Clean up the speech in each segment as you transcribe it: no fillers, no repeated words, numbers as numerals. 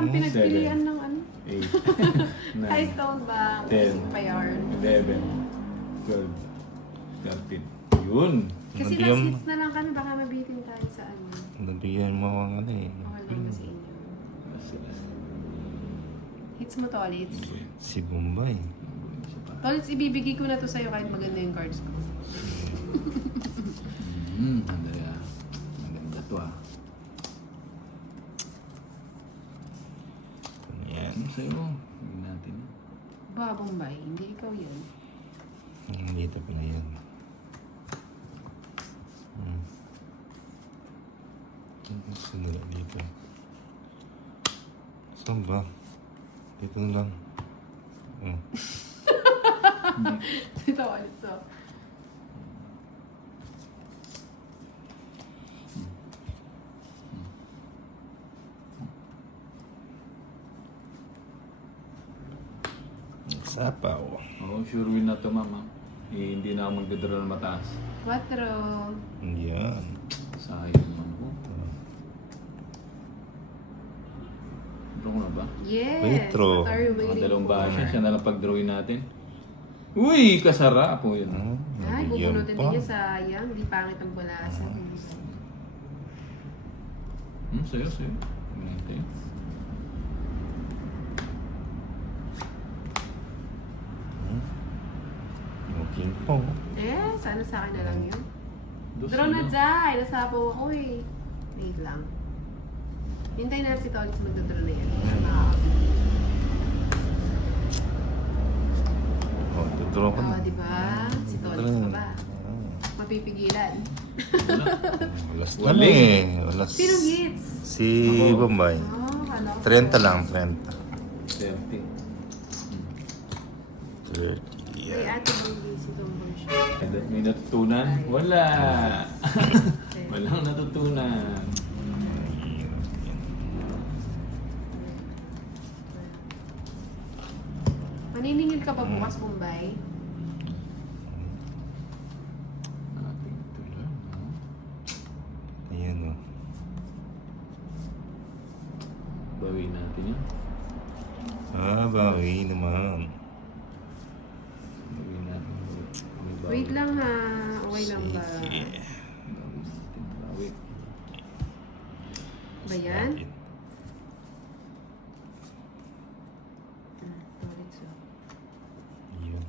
ang pinagpilian ng ano. 8, High 9, stone ba? 10, Isip pa yarn. 11, 12, 13. Yun. Kasi Nabigyan last mo. hits na lang kami, baka mabitin tayo sa ano. Nabigyan mo ang ano eh. Okay lang ba sa inyo? Last. Hits mo, Tolits. Si Bombay. Isa pa. Tolits, ibibigay ko na to sa'yo kahit maganda yung cards ko. Andrea. Maganda to ah. Yan. Ano sa'yo? Hindi natin. Ba, Bombay, hindi ikaw yun. Dito pala yan. Sunod dito. Saan ba? Dito na lang. Ito, ulit so. Sapaw. Oo, sure win na to, mama. Hindi na ako magdadala ng mataas. 4. Yan. Sayang naman ko. Draw na ba? Yes! Retro. What are you Mga waiting dalawang for? basya, siya na lang pag-drawin natin. Uy! Kasara po yun. Ay, Nabigyan bubunutin pa. din niya, sayang. Hindi pangit ang bulasan. Sa'yo. Tingnan. Okay po. Eh, sana sa akin na lang yun. Dos Draw na na. dyan! Nasapaw ako eh. Wait lang. Hintay na si Tolits magdodraw na yan. Oh, tudraw ko na. Oo, diba? Si Tolits pa ba? Mapipigilan. Wala. Walas na Wala eh. Walas. Sino hits? Si Bombay. Oh, ano? 30 lang, 30. 30. 30. May Yan. ate mong si Tombol siya. May natutunan? Wala. Walang natutunan. Maniningil ka pa bukas, Bombay? Ating ito lang. Ayan o. Bawin natin yun. Bawi naman. Bawin natin. May bawi. Wait lang ha. Okay lang ba? Sige. Bawin natin. Bawi. Ba yan? Tolits oh. Yun.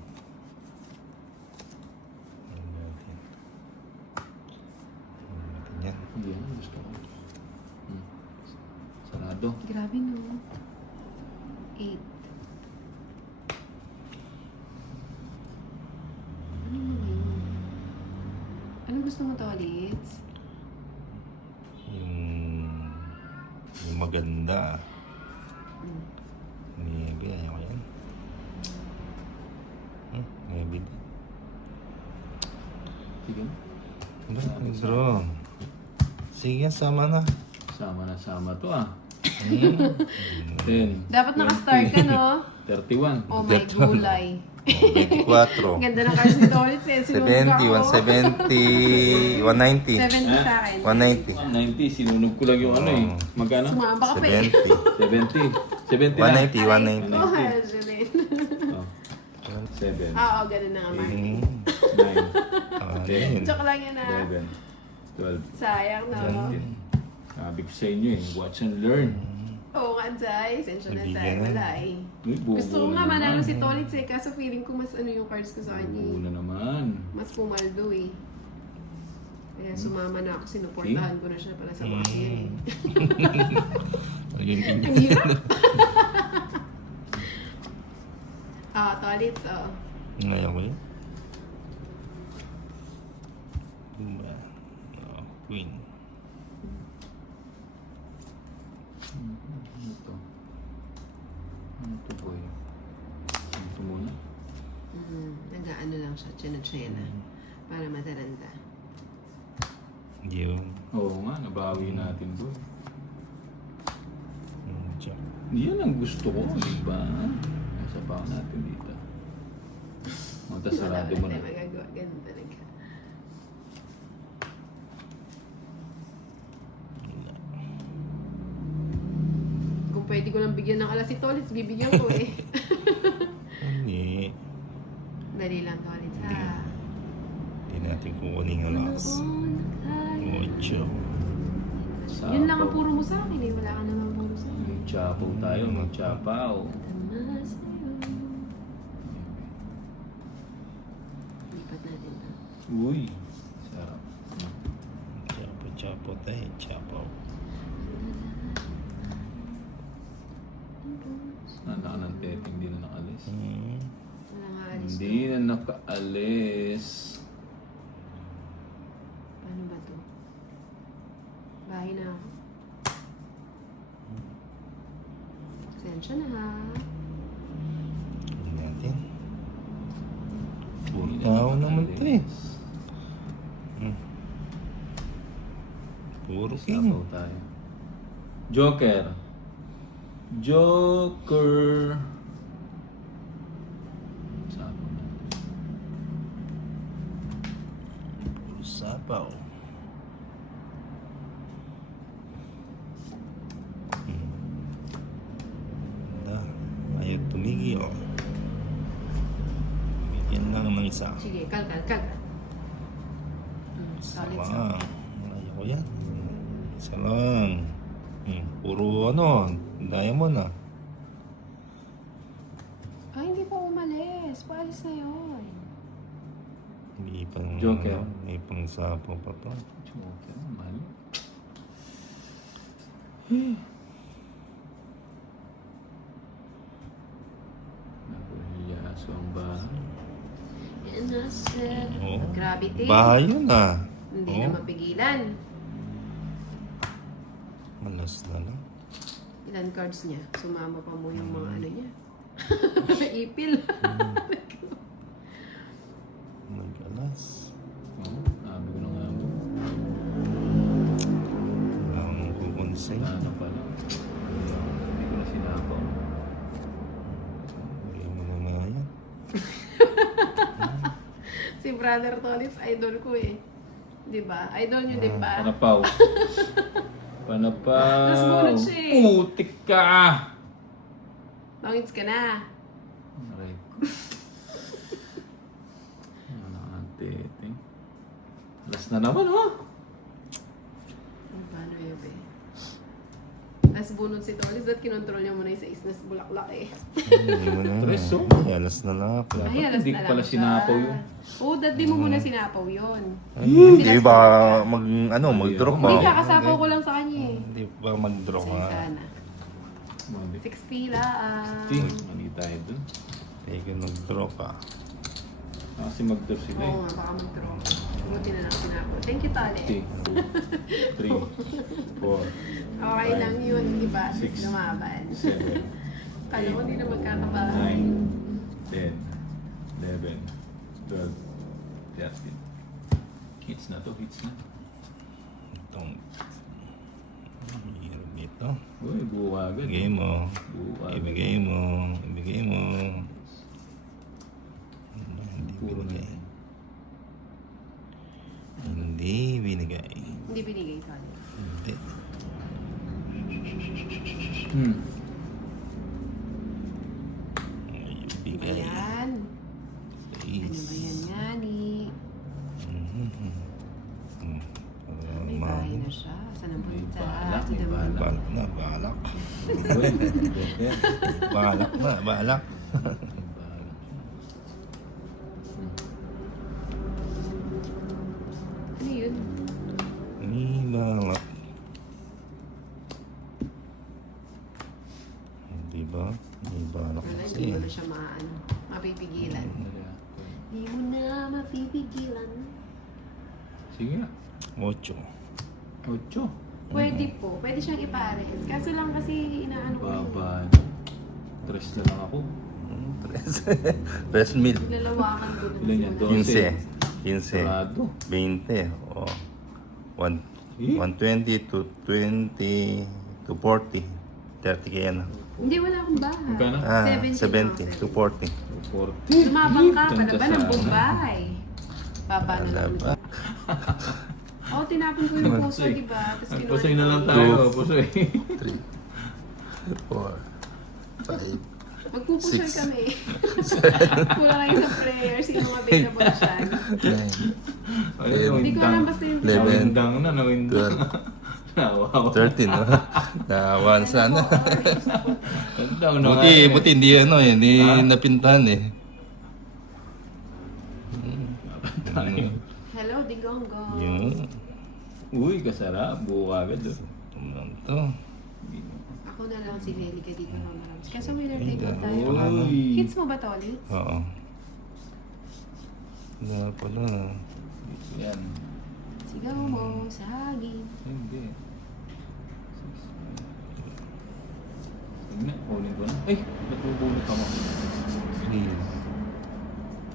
Ayan natin. Ayan natin yan. Hindi yan. Gusto ko. Sarado. Grabe no. 8. Ano mo yun? Anong gusto mo, Tolits? Yung maganda. Maybe, ayaw ko yan. Maybe din. Sige. Ano, draw. Sige, sama na. Sama to ah. 10. Dapat nakastar ka, no? 31. Oh my gulay. 24. Ganda ng cards ni Tolits eh. Sinunog 70, 170, 190. 70 sa akin. 190. 90. Sinunog ko lang yung ano eh. Magkano? Sumamba ka pa eh. 70. 70. 70 lang. 190, 190. Oh, Hazelin. Oh. 7. Oo, ganun na nga, Mark. 9. Ayun. Joke lang yan ah. 11. 12. Sayang no. 13. Sabi ko sa inyo eh. Watch and learn. Oo nga, Jai. Sensya na Nabigyan tayo. na. Wala eh. Uy, buo Gusto ko nga manalo si Tolits eh. Kaso feeling ko mas ano yung cards ko sa kanya eh. Una naman. Mas pumaldo eh. Kaya sumama na ako. Sinuportahan ko na siya pala sa mga yan eh. Ayun. Ang hirap. Tolits oh. Ngayon ko yun. Queen. Ano to? Ano to boy? Ano to muna? Nag-ano lang siya. Tsena-tsena. Para mataranda. Yun. Oo nga, nabawi natin doon. Check. Yan ang gusto ko, di ba? Nasa pa natin dito. Magkasarado mo Wala na. tayo magagawa. Ganun talaga. Kung pwede hindi ko lang bigyan ng alas si Tolitz, bibigyan ko eh. Hindi. Dali lang, Tolitz, ha? Hindi natin kukunin ang lakas. Ocho. Yun lang ang puro mo sa akin eh. Wala ka naman puro sa akin. Magchapaw tayo, magchapaw. Lipat natin na. Uy, sarap. Chapo tayo. Chapo. Naka ng tete, hindi na nakaalis. Wala nga alis Hindi na nakaalis. Paano ba to? Bahay na ako. Sensya na ha. Tingnan natin. Puro tao naman ito eh. Puro king. Sapaw tayo. Joker. Joker. Sapaw na. Puro sapaw. Ayaw tumigil. Bigyan lang ng isa. Sige, kalkal. Isa Solid lang. Ayaw ko yan. Isa lang. Puro ano, diamond ah. Ay, hindi pa umalis. Paalis na yun. Hindi pang Joker. May pang sapaw pa to. Joker, mali. Nakuliyaso ang bahay. And I said, Oh. gravity. Bahay yun ah. Hindi Oh. na mapigilan. Malas na lang. Ilan cards niya? Sumama pa mo yung mga ano niya. Ipil. Nag-alas. Oo, sabi ko na nga mo. Ang kukonsay. Wala na pala. Hindi ko na sinapaw. Wala mo na nga yan. Si Brother Tolitz, idol ko eh. Di ba? Idol niyo, di ba? Panapaw. Panapaw. Mas bunot siya eh. Putik ka! Longits ka na. Aray ko. Ano ang tete. Alas na naman, oh! Paano yun eh? Tapos bunod si Tolitz at kinontrol niya muna yung sa isnas bulaklak eh. Hindi mo na. Tres, oh. Ay, alas na lang ako. Dapat Ay, alas hindi na ko lang pala siya. sinapaw yun. Oo, di mo muna sinapaw yun. Ay, hindi ba mag-draw ka? Hindi, kakasapaw ko lang sa kanya eh. Hindi ba mag-draw Sige ka? sana. Mali. 60 lang. Mali tayo dun. Sige, mag-draw ka. Kasi mag-tour sila eh. Oo nga, baka mag-draw. Buti na lang sinapaw. Thank you, Tolitz. 3, 4, Okay lang yun, di ba? Six. Lumaban. 7, Kala ko hindi na magkakabahay. 9, 10, 11, 12, 13. Hits na to, hits na. Itong... Hirap ito. Uy, buo agad. Ibigay mo. Buo agad. Ibigay mo. Ibigay mo. Hindi Puro na binigay. yun. Hindi binigay. Hindi binigay, Tolitz. Hindi. Ay, bigay. Ayan. Ano ba yan nga ni? May bahay na siya. Saan ang May punta? balak, To may the moon. balak. Balak na, balak. Uy, Joker. Balak na, balak. Ano yun? Ni balak. Di ba? May balak Wala, kasi. hindi mo na siya mapipigilan. Hindi mo na mapipigilan. Sige nga. 8. 8. Pwede po. Pwede siyang ipares. Kaso lang kasi inaano ko yun. Baba. 3 na lang ako. 3 mil. Lalawakan ko na. Ilan yan? 15. Sarado. 20. O. 120 to 20 to 40. 30 kaya na. Hindi, wala akong bahay. Magkano? 70 to 40. 40. Lumabang ka, Ganda palaban ng sana. Bombay. Baba na lang. Wala Oo, tinapon ko yung puso, di ba? Tapos Ang kinuha pusoy ko. na lang tayo. Pusoy. 4, 5, Magpupusol 6, kami. Kulang lang sa prayer. Sino mga available dyan? 9, Hindi ko alam basta yung 11, Nawindang na, nawindang. 12, Nawawa. 13, no? Nawan sana. Ganda, una nga Buti, eh. buti hindi ano eh, hindi Ha? napintahan eh. Tayo. Hello, Digonggo. Yung, Uy, kasarap. Buo agad. Oh. tumang to. Ako na lang si Lely ka dito, Mama Rams. Kasi winner take out tayo. Uy. Hits mo ba to, Litz? Oo. Wala pala. Yan. Sigaw mo sa hagin. Hindi. Sige na, kunin ko na. Ay, natubulot ako. 3,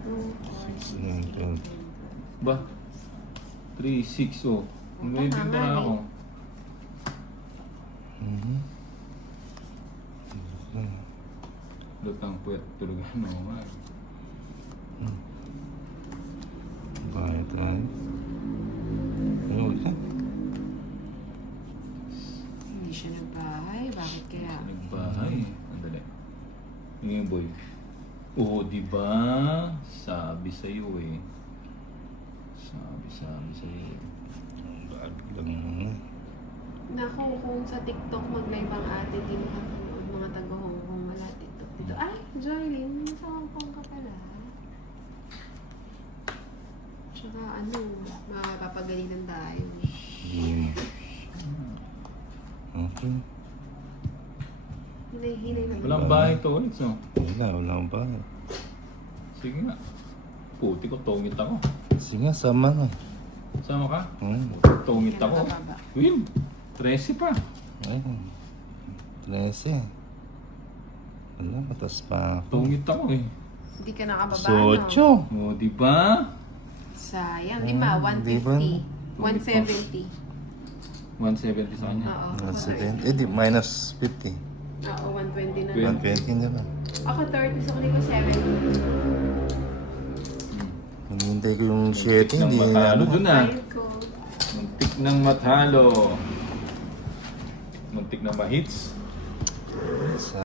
2, 4, 6, 9, 12. Ba? 3, 6, oh. May tama pa nga na ako. Mhm. Lutang puwet, tulugan mo nga. Bakit yan? Ano ka? Hindi siya nagbahay. Bakit kaya? Nagbahay. Andali. Yung yung boy. Oo, diba? Sabi sa'yo eh. Sabi sa'yo eh. Ang bag lang. Naku, kung sa TikTok mag-live ang ate, di makapanood mga taga-Hong Kong. Wala TikTok dito. Ay, Joylyn, sa Hong Kong ka pala. Tsaka ano, makakapagalitan tayo. Game. Okay. Hinay-hinay naman. Walang bahay to ulit, no? Wala ba? Sige nga. Puti ko, tungit ako. Sige, sama na. Sama ka? Tungit Yan, ako. bababa. Will, 13 pa. Ayun. 13. Wala, matas pa ako. Tungit ako eh. Hindi ka nakababa, Socho. Oo, diba? Sayang, di ba? Di ba? 150. 170. 170 sa kanya. Oo. 170. Eh, di, minus 50. Oo, 120 na. 120 na lang. Ako 30, so kunin ko 70. Hinihintay ko yung 7, hindi Nang na matalo ano. dun ah. Bayad ko. Muntik nang matalo. Muntik na ma-hits. Sa